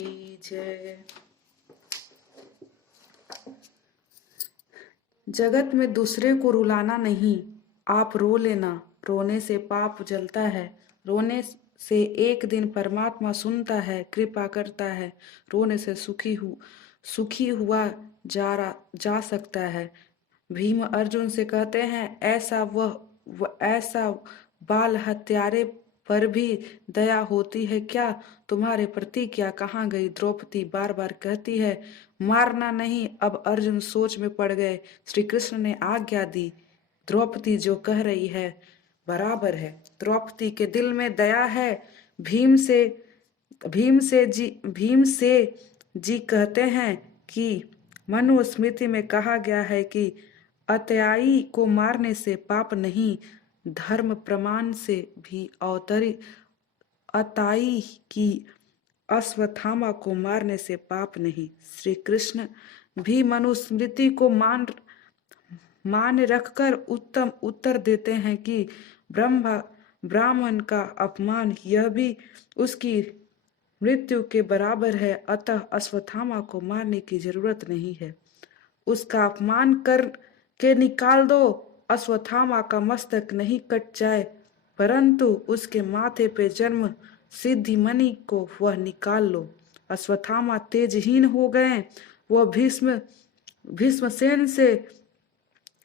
की जय। जगत में दूसरे को रुलाना नहीं, आप रो लेना। रोने से पाप जलता है, रोने से एक दिन परमात्मा सुनता है, कृपा करता है। रोने से सुखी हुआ जा सकता है। भीम अर्जुन से कहते हैं, ऐसा बाल हत्यारे पर भी दया होती है क्या? तुम्हारे प्रतिज्ञा कहाँ गई? द्रौपदी बार बार कहती है, मारना नहीं। अब अर्जुन सोच में पड़ गए। श्री कृष्ण ने आज्ञा दी। द्रौपदी जो कह रही है बराबर है। द्रौपदी के दिल में दया है। भीम से जी कहते हैं कि मनुस्मृति में कहा गया है कि अत्याई को मारने से पाप नहीं, धर्म प्रमाण से भी अताई की अश्वत्थामा को मारने से पाप नहीं। श्री कृष्ण भी मनुस्मृति को मान रखकर उत्तम उत्तर देते हैं कि ब्राह्मण का अपमान यह भी उसकी मृत्यु के बराबर है, अतः अश्वत्थामा को मारने की जरूरत नहीं है। उसका अपमान कर के निकाल दो, अश्वत्थामा का मस्तक नहीं कट जाए, परंतु उसके माथे पे जन्म सिद्धि मणि को वह निकाल लो। अश्वत्थामा तेजहीन हो गए। वह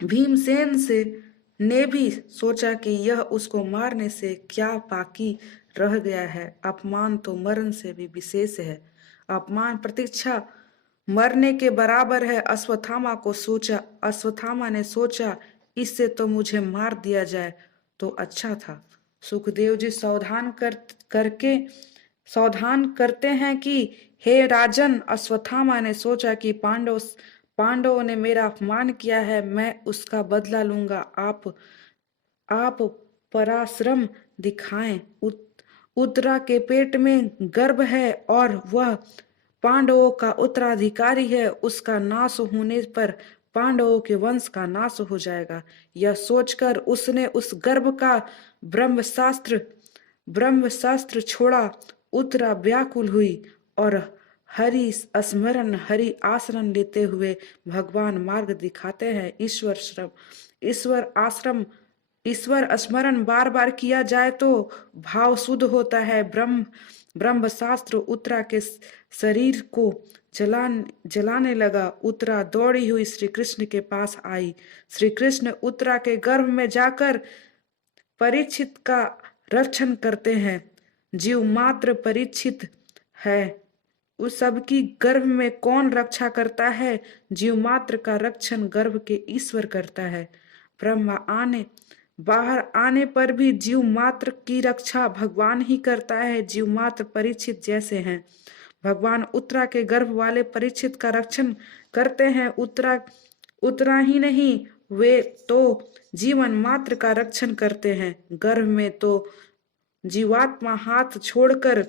भीमसेन से ने भी सोचा कि यह उसको मारने से क्या बाकी रह गया है। अपमान तो मरण से भी विशेष है। अपमान प्रतीक्षा मरने के बराबर है। अश्वत्थामा ने सोचा, इससे तो मुझे मार दिया जाए तो अच्छा था। सुखदेव जी सावधान करते हैं कि हे राजन, अश्वत्थामा ने सोचा कि पांडवों ने मेरा अपमान किया है, मैं उसका बदला लूंगा। आप पराश्रम दिखाएं। उत्तरा के पेट में गर्भ है और वह पांडवों का उत्तराधिकारी है। उसका नाश होने पर पांडवों के वंश का नाश हो जाएगा। यह सोचकर उसने उस गर्भ का ब्रह्मशास्त्र छोड़ा। उत्तरा व्याकुल हुई और हरि आश्रम लेते हुए भगवान मार्ग दिखाते हैं। ईश्वर स्मरण बार बार किया जाए तो भाव शुद्ध होता है। ब्रह्मशास्त्र उत्तरा के शरीर को जलाने लगा। उत्तरा दौड़ी हुई श्री कृष्ण के पास आई। श्री कृष्ण उत्तरा के गर्भ में जाकर परीक्षित का रक्षण करते हैं। जीव मात्र परीक्षित है। उस सबकी गर्भ में कौन रक्षा करता है? जीव मात्र का रक्षण गर्भ के ईश्वर करता है। बाहर आने पर भी जीव मात्र की रक्षा भगवान ही करता है। जीव मात्र परीक्षित जैसे हैं। भगवान उत्तरा के गर्भ वाले परीक्षित का रक्षण करते हैं। उत्तरा ही नहीं, वे तो जीवन मात्र का रक्षण करते हैं। गर्भ में तो जीवात्मा हाथ छोड़कर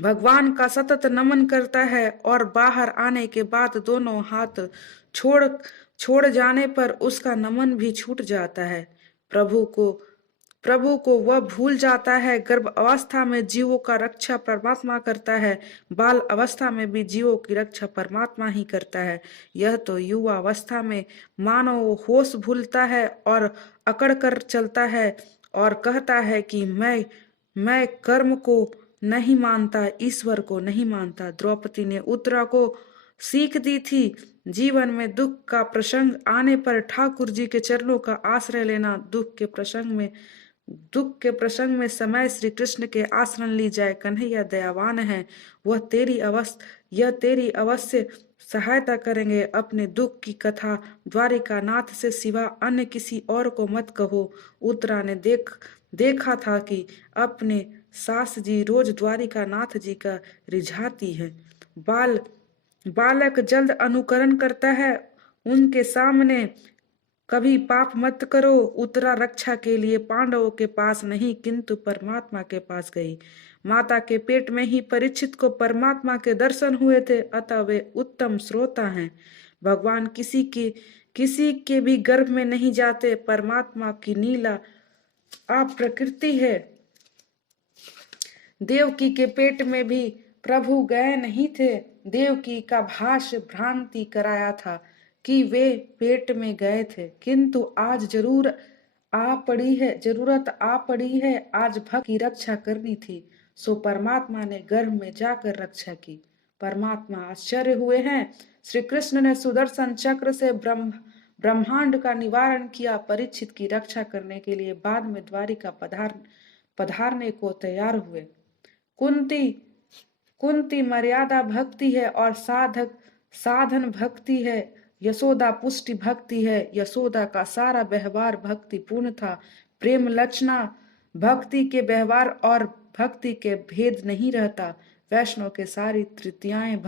भगवान का सतत नमन करता है और बाहर आने के बाद दोनों हाथ छोड़ जाने पर उसका नमन भी छूट जाता है। प्रभु को वह भूल जाता है। गर्भ अवस्था में जीवों का रक्षा परमात्मा करता है। बाल अवस्था में भी जीवों की रक्षा परमात्मा ही करता है। यह तो युवा अवस्था में मानव होश भूलता है और अकड़ कर चलता है और कहता है कि मैं कर्म को नहीं मानता, ईश्वर को नहीं मानता। द्रौपदी ने उत्तरा को सीख दी थी, जीवन में दुख का प्रसंग आने पर ठाकुर जी के चरणों का आश्रय लेना। दुख के प्रसंग में समय श्री कृष्ण के आश्रय ली जाए। कन्हैया दयावान है, यह तेरी अवश्य सहायता करेंगे। अपने दुख की कथा द्वारिका नाथ से सिवा अन्य किसी और को मत कहो। उत्तरा ने देखा था कि अपने सास जी रोज द्वारिका नाथ जी का रिझाती है। बालक जल्द अनुकरण करता है। उनके सामने कभी पाप मत करो। उत्तरा रक्षा के लिए पांडवों के पास नहीं किंतु परमात्मा के पास गई। माता के पेट में ही परीक्षित को परमात्मा के दर्शन हुए थे, अतः वे उत्तम श्रोता हैं। भगवान किसी के भी गर्भ में नहीं जाते। परमात्मा की नीला आप प्रकृति है। देवकी के पेट में भी प्रभु गए नहीं थे, देवकी का भाष्य भ्रांति कराया था कि वे पेट में गए थे, किंतु आज जरूरत आ पड़ी है, आज भक्त की रक्षा करनी थी, सो परमात्मा ने गर्भ में जाकर रक्षा की। परमात्मा आश्चर्य हुए हैं। श्री कृष्ण ने सुदर्शन चक्र से ब्रह्मांड का निवारण किया, परीक्षित की रक्षा करने के लिए बाद में द्वारिका पधारने को तैयार हुए। कुंती मर्यादा भक्ति है और साधन भक्ति है। यशोदा पुष्टि भक्ति है। यशोदा का सारा व्यवहार भक्ति पूर्ण था। प्रेम लक्षणा भक्ति के व्यवहार और भक्ति के भेद नहीं रहता। वैष्णव के सारी तृतीयाएं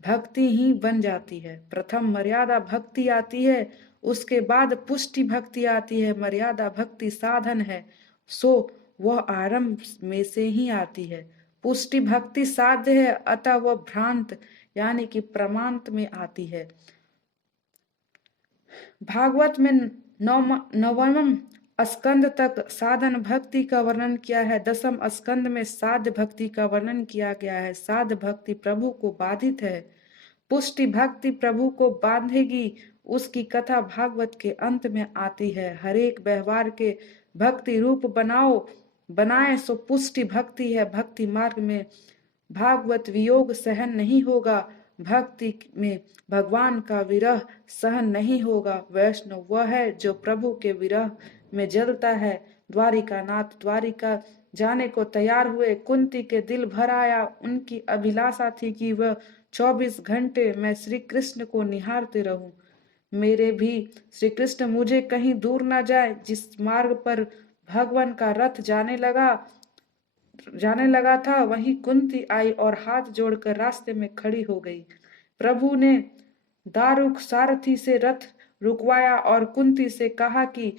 भक्ति ही बन जाती है। प्रथम मर्यादा भक्ति आती है, उसके बाद पुष्टि भक्ति आती है। मर्यादा भक्ति साधन है, सो वह आरंभ में से ही आती है। पुष्टि भक्ति साध्य है, अतः वह भ्रांत यानी कि प्रमांत में आती है। भागवत में नवम स्कंद तक साधन भक्ति का वर्णन किया है। 10वें स्कंद में साध्य भक्ति का वर्णन किया गया है। साध्य भक्ति प्रभु को बाधित है, पुष्टि भक्ति प्रभु को बांधेगी। उसकी कथा भागवत के अंत में आती है। हरेक व्यवहार के भक्ति रूप बनाए सो पुष्टि भक्ति है। भक्ति मार्ग में भागवत वियोग सहन नहीं होगा। भक्ति में भगवान का विरह सहन नहीं होगा। वैष्णव वह है जो प्रभु के विरह में जलता है। द्वारिका नाथ द्वारिका जाने को तैयार हुए। कुंती के दिल भर आया। उनकी अभिलाषा थी कि वह 24 घंटे मैं श्री कृष्ण को निहारते रहूं। मेरे भी श्री कृष्ण मुझे कहीं दूर न जाए। जिस मार्ग पर भगवान का रथ जाने लगा था, वहीं कुंती आई और हाथ जोड़कर रास्ते में खड़ी हो गई। प्रभु ने दारुक सारथी से रथ रुकवाया और कुंती से कहा कि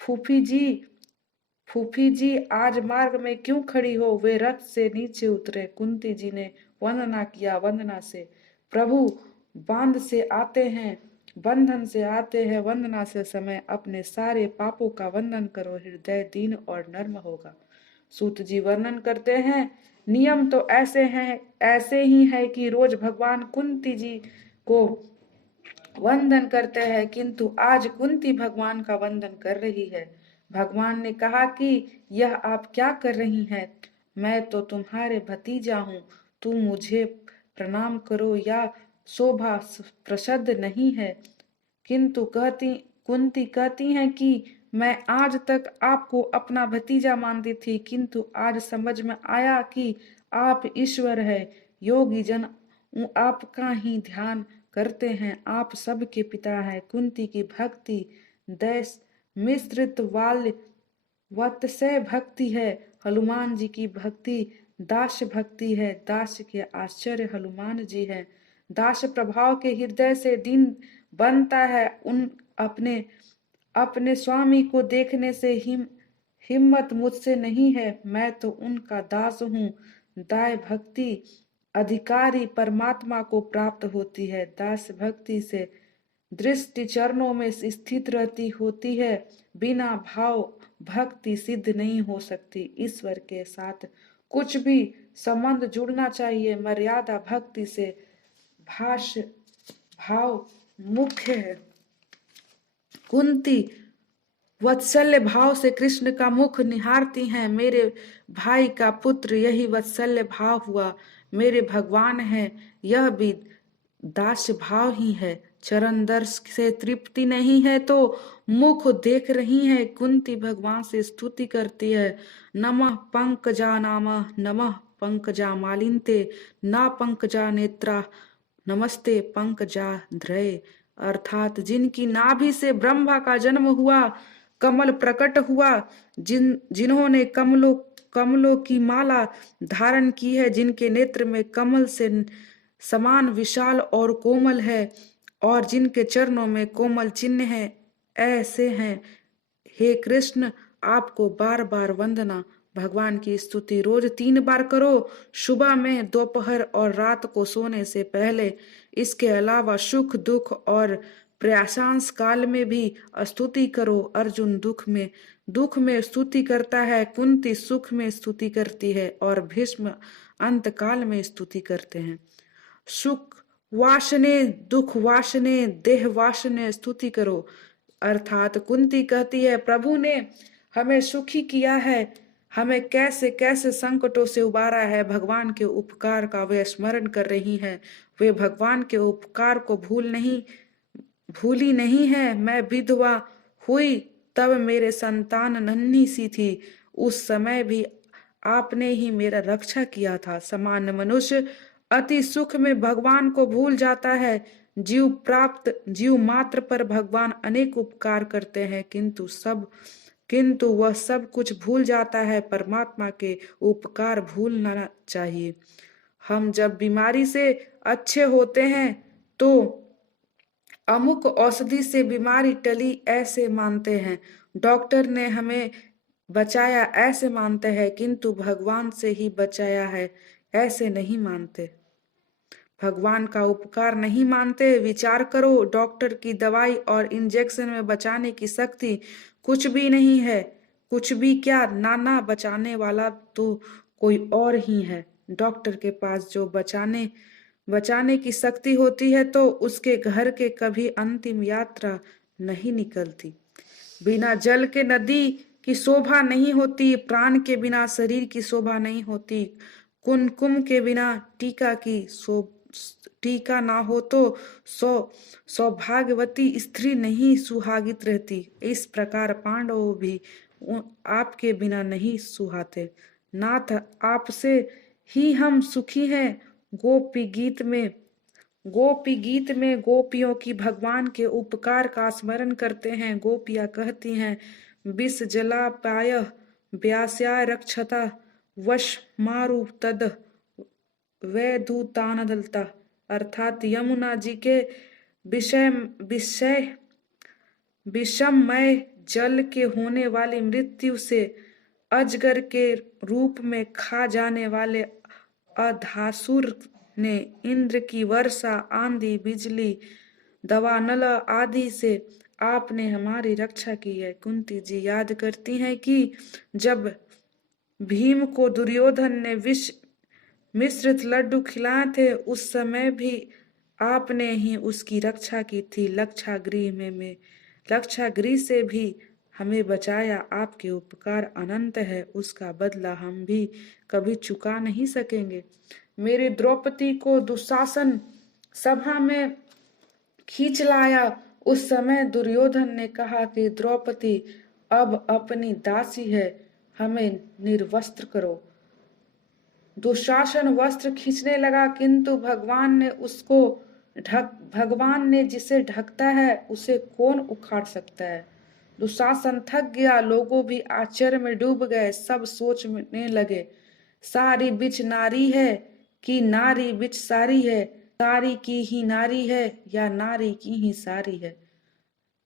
फूफी जी आज मार्ग में क्यों खड़ी हो। वे रथ से नीचे उतरे। कुंती जी ने वंदना किया। वंदना से प्रभु बंधन से आते हैं। वंदना से समय अपने सारे पापों का वंदन करो, हृदय दीन और नर्म होगा। सूत जी वर्णन करते हैं, नियम तो ऐसे ही है कि रोज भगवान कुंती जी को वंदन करते हैं, किंतु आज कुंती भगवान का वंदन कर रही है। भगवान ने कहा कि यह आप क्या कर रही हैं? मैं तो तुम्हारे भतीजा हूँ, तुम मुझे प्रणाम करो, या शोभा प्रसिद्ध नहीं है। किंतु कुंती कहती हैं कि मैं आज तक आपको अपना भतीजा मानती थी, किंतु आज समझ में आया कि आप ईश्वर है। योगी जन आपका ही ध्यान करते हैं, आप सबके पिता हैं। कुंती की भक्ति दैस मिश्रित वत्स्य भक्ति है। हनुमान जी की भक्ति दास भक्ति है। दास के आश्चर्य हनुमान जी हैं। दास प्रभाव के हृदय से दिन बनता है। उन अपने स्वामी को देखने से हिम्मत मुझसे नहीं है। मैं तो उनका दास हूँ। दाय भक्ति अधिकारी परमात्मा को प्राप्त होती है। दास भक्ति से दृष्टि चरणों में स्थित रहती होती है। बिना भाव भक्ति सिद्ध नहीं हो सकती। ईश्वर के साथ कुछ भी संबंध जुड़ना चाहिए। मर्यादा भक्ति से भाव मुख्य है। कुंती वत्सल्य भाव से कृष्ण का मुख निहारती हैं। मेरे भाई का पुत्र यही वत्सल्य भाव हुआ। मेरे भगवान है, यह भी दास्य भाव ही है। चरण दर्श से तृप्ति नहीं है तो मुख देख रही है। कुंती भगवान से स्तुति करती है। नमः पंकजा नामः नमः पंकजा मालिन्ते ना पंकजा नेत्रा नमस्ते पंकजा ध्रय। अर्थात जिनकी नाभि से ब्रह्मा का जन्म हुआ, कमल प्रकट हुआ, जिन्होंने कमलों की माला धारण की है, जिनके नेत्र में कमल से समान विशाल और कोमल है, और जिनके चरणों में कोमल चिन्ह है, ऐसे हैं। हे कृष्ण, आपको बार बार वंदना। भगवान की स्तुति रोज 3 बार करो, सुबह में, दोपहर और रात को सोने से पहले। इसके अलावा सुख दुख और प्रयासांश काल में भी स्तुति करो। अर्जुन दुख में स्तुति करता है, कुंती सुख में स्तुति करती है, और भीष्म अंत काल में स्तुति करते हैं। सुख वासने, दुख वासने, देह वासने स्तुति करो। अर्थात कुंती कहती है, प्रभु ने हमें सुखी किया है, हमें कैसे कैसे संकटों से उबारा है, भगवान के उपकार का वे स्मरण कर रही हैं। वे भगवान के उपकार को भूली नहीं है। मैं विधवा हुई तब मेरे संतान नन्ही सी थी, उस समय भी आपने ही मेरा रक्षा किया था। सामान्य मनुष्य अति सुख में भगवान को भूल जाता है। जीव मात्र पर भगवान अनेक उपकार करते हैं, किंतु वह सब कुछ भूल जाता है। परमात्मा के उपकार भूलना चाहिए। हम जब बीमारी से अच्छे होते हैं तो अमुक औषधि से बीमारी टली ऐसे मानते हैं, डॉक्टर ने हमें बचाया ऐसे मानते हैं, किंतु भगवान से ही बचाया है ऐसे नहीं मानते। भगवान का उपकार नहीं मानते। विचार करो, डॉक्टर की दवाई और इंजेक्शन में बचाने की शक्ति कुछ भी नहीं है। कुछ भी क्या, नाना बचाने वाला तो कोई और ही है। डॉक्टर के पास जो बचाने की शक्ति होती है तो उसके घर के कभी अंतिम यात्रा नहीं निकलती। बिना जल के नदी की शोभा नहीं होती, प्राण के बिना शरीर की शोभा नहीं होती, कुमकुम के बिना टीका ना हो तो सौभाग्यवती स्त्री नहीं सुहागित रहती। इस प्रकार पांडव भी आपके बिना नहीं सुहाते। नाथ, आपसे ही हम सुखी हैं। गोपी गीत में गोपियों की भगवान के उपकार का स्मरण करते हैं। गोपियां कहती हैं, विष जला पाय व्यास्या रक्षता वश मारु तद वैदूतानदलता। अर्थात यमुना जी के विषममय जल के होने वाली मृत्यु से अजगर के रूप में खा जाने वाले अधासुर ने इंद्र की वर्षा, आंधी, बिजली, दवानल आदि से आपने हमारी रक्षा की है। कुंती जी याद करती हैं कि जब भीम को दुर्योधन ने विष मिश्रित लड्डू खिलाए थे, उस समय भी आपने ही उसकी रक्षा की थी। लक्षागृह से भी हमें बचाया। आपके उपकार अनंत है, उसका बदला हम भी कभी चुका नहीं सकेंगे। मेरी द्रौपदी को दुशासन सभा में खींच लाया। उस समय दुर्योधन ने कहा कि द्रौपदी अब अपनी दासी है, हमें निर्वस्त्र करो। दुशासन वस्त्र खींचने लगा, किंतु भगवान ने जिसे ढकता है उसे कौन उखाड़ सकता है। दुशासन थक गया, लोगों भी आश्चर्य में डूब गए। सब सोचने लगे, सारी बिच नारी है कि नारी बिच सारी है, सारी की ही नारी है या नारी की ही सारी है।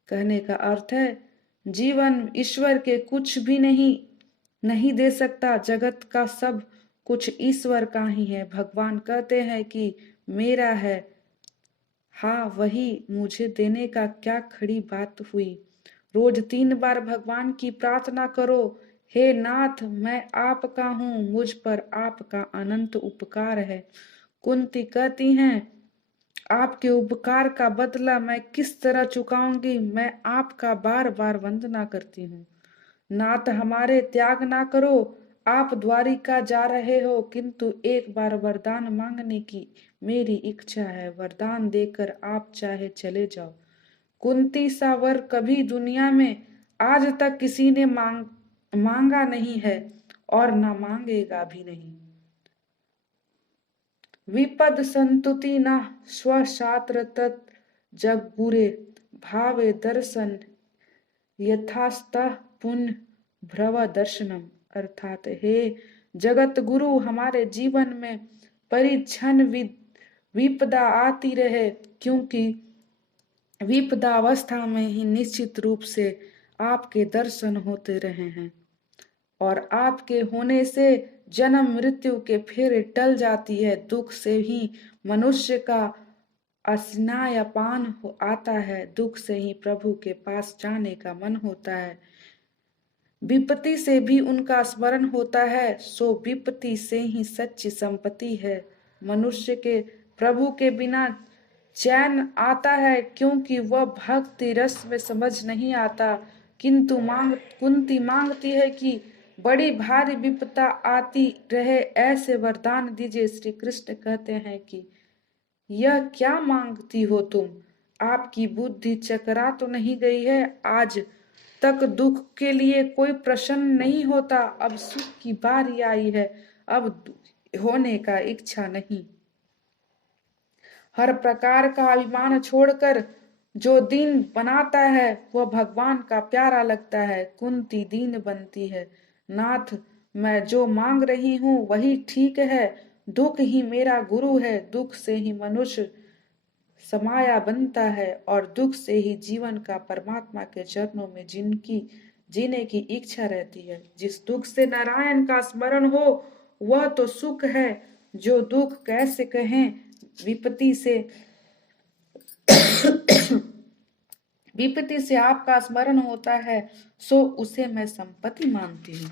कहने का अर्थ है, जीवन ईश्वर के कुछ भी नहीं दे सकता। जगत का सब कुछ ईश्वर का ही है। भगवान कहते हैं कि मेरा है, हाँ वही मुझे देने का क्या खड़ी बात हुई। रोज 3 बार भगवान की प्रार्थना करो, हे नाथ मैं आपका हूँ, मुझ पर आपका अनंत उपकार है। कुंती कहती हैं, आपके उपकार का बदला मैं किस तरह चुकाऊंगी। मैं आपका बार बार वंदना करती हूँ। नाथ, हमारे त्याग ना करो। आप द्वारिका जा रहे हो, किंतु एक बार वरदान मांगने की मेरी इच्छा है। वरदान देकर आप चाहे चले जाओ। कुंती सा वर कभी दुनिया में आज तक किसी ने मांगा नहीं है और ना मांगेगा भी नहीं। विपद संतुति न स्वशास्त्र तत् जग बुरे, भावे दर्शन यथास्तः पुण्य भ्रव दर्शनम। अर्थात हे जगत गुरु, हमारे जीवन में परिच्छन विपदा आती रहे, क्योंकि विपदावस्था में ही निश्चित रूप से आपके दर्शन होते रहे हैं और आपके होने से जन्म मृत्यु के फेरे टल जाती है। दुख से ही मनुष्य का अस्नायपान आता है, दुख से ही प्रभु के पास जाने का मन होता है। विपत्ति से भी उनका स्मरण होता है, सो विपत्ति से ही सच्ची संपत्ति है। मनुष्य के प्रभु के बिना चैन आता है, क्योंकि वह भक्ति रस में समझ नहीं आता। किंतु कुंती मांगती है कि बड़ी भारी विपदा आती रहे, ऐसे वरदान दीजिए। श्री कृष्ण कहते हैं कि यह क्या मांगती हो तुम? आपकी बुद्धि चकरा तो नहीं गई है? आज तक दुख के लिए कोई प्रसन्न नहीं होता, अब सुख की बारी आई है, अब दुखी होने का इच्छा नहीं। हर प्रकार का अभिमान छोड़कर जो दीन बनाता है वह भगवान का प्यारा लगता है। कुंती दीन बनती है, नाथ मैं जो मांग रही हूँ वही ठीक है। दुख ही मेरा गुरु है, दुख से ही मनुष्य समाया बनता है, और दुख से ही जीवन का परमात्मा के चरणों में जिनकी जीने की इच्छा रहती है। जिस दुख से नारायण का स्मरण हो वह तो सुख है, जो दुख कैसे कहें विपत्ति से विपत्ति से आपका स्मरण होता है, सो उसे मैं संपत्ति मानती हूँ।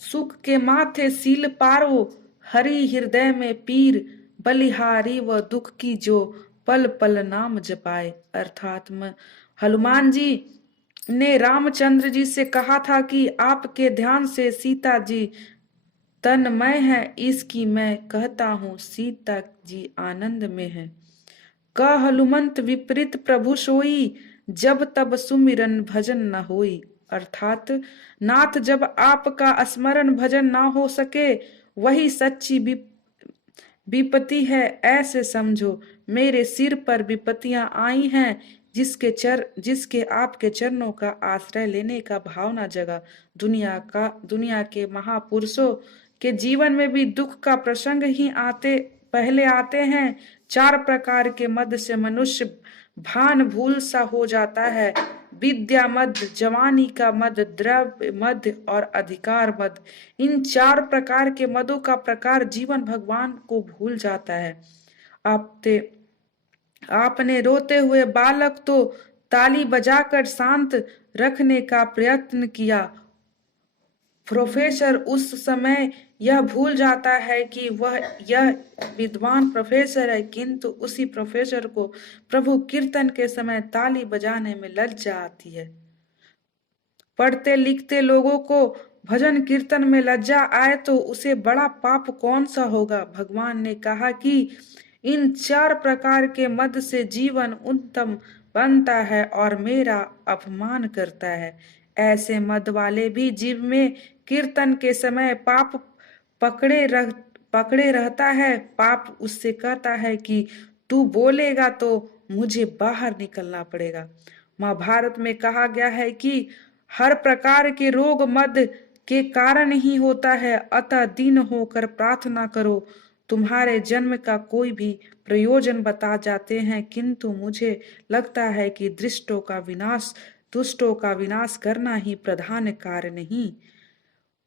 सुख के माथे सील पारो, हरि हृदय में पीर, बलिहारी व दुख की जो पल पल नाम जपाए। अर्थात हनुमान जी ने रामचंद्र जी से कहा था कि आपके ध्यान से सीता जी तन्मय है, इसकी मैं कहता हूँ सीता जी आनंद में है। कह हनुमंत विपरीत प्रभु सोई, जब तब सुमिरन भजन न होई। अर्थात नाथ जब आपका स्मरण भजन ना हो सके वही सच्ची विपत्ति है, ऐसे समझो। मेरे सिर पर विपत्तियां आई हैं, जिसके आपके चरणों का आश्रय लेने का भावना जगा। दुनिया के महापुरुषों के जीवन में भी दुख का प्रसंग ही पहले आते हैं। 4 प्रकार के मद से मनुष्य भान भूल सा हो जाता है। विद्या मद, जवानी का मद, द्रव्य मद और अधिकार मद। इन 4 प्रकार के मदों का प्रकार जीवन भगवान को भूल जाता है। आपने रोते हुए बालक तो ताली बजाकर शांत रखने का प्रयत्न किया। प्रोफेसर उस समय यह भूल जाता है कि यह विद्वान प्रोफेसर है, किंतु उसी प्रोफेसर को प्रभु कीर्तन के समय ताली बजाने में लज्जा आती है। पढ़ते लिखते लोगों को भजन कीर्तन में लज्जा आए तो उसे बड़ा पाप कौन सा होगा। भगवान ने कहा कि इन 4 प्रकार के मद से जीवन उत्तम बनता है और मेरा अपमान करता है। ऐसे मद वाले भी जीव में कीर्तन के समय पाप पकड़े रहता है। पाप उससे कहता है कि तू बोलेगा तो मुझे बाहर निकलना पड़ेगा। महाभारत में कहा गया है कि हर प्रकार के रोग मद के कारण ही होता है, अतः दीन होकर प्रार्थना करो। तुम्हारे जन्म का कोई भी प्रयोजन बता जाते हैं, किंतु मुझे लगता है कि दुष्टों का विनाश करना ही प्रधान कार्य नहीं।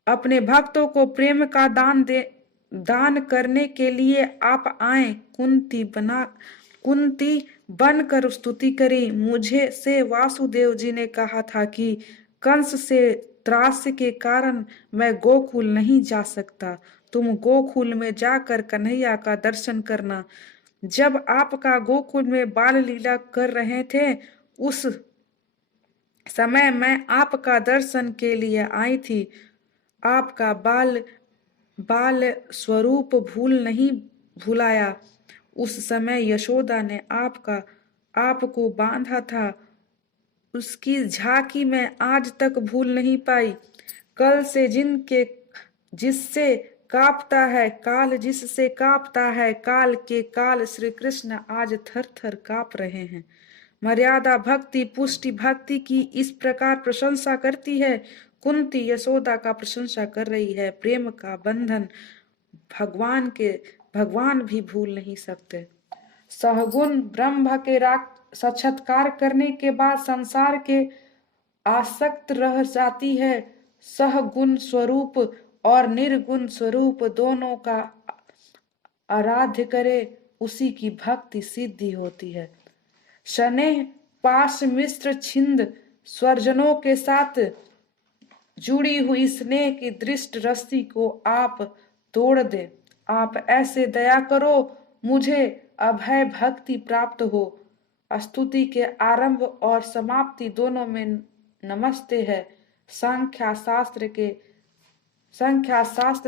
अपने भक्तों को प्रेम का दान करने के लिए आप आए। कुंती बनकर स्तुति करी। मुझे से वासुदेव जी ने कहा था कि कंस से त्रास के कारण मैं गोकुल नहीं जा सकता। तुम गोकुल में जाकर कन्हैया का दर्शन करना। जब आपका गोकुल में बाल लीला कर रहे थे, उस समय मैं आपका दर्शन के लिए आई थी। आपका बाल स्वरूप नहीं भुलाया। उस समय यशोदा ने आपको बांधा था, उसकी झांकी में आज तक भूल नहीं पाई। कल से जिससे कांपता है काल के काल श्री कृष्ण आज थर थर कांप रहे हैं। मर्यादा भक्ति पुष्टि भक्ति की इस प्रकार प्रशंसा करती है। कुंती यशोदा का प्रशंसा कर रही है। प्रेम का बंधन भगवान भी भूल नहीं सकते। सहगुण ब्रह्म के साक्षात्कार करने के बाद संसार के आसक्त रह जाती है। सहगुण स्वरूप और निर्गुण स्वरूप दोनों का आराध्य करे, उसी की भक्ति सिद्धि होती है। शनेह पाश मिश्र छिंद स्वरजनों के साथ जुड़ी हुई स्नेह की दृष्ट रस्सी को आप तोड़ दें। आप ऐसे दया करो मुझे अभय भक्ति प्राप्त हो। स्तुति के आरंभ और समाप्ति दोनों में नमस्ते है। संख्या शास्त्र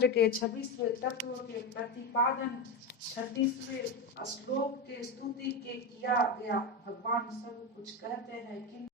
के 26वें तत्व के प्रतिपादन 36वें श्लोक के स्तुति के किया गया। भगवान सब कुछ कहते हैं कि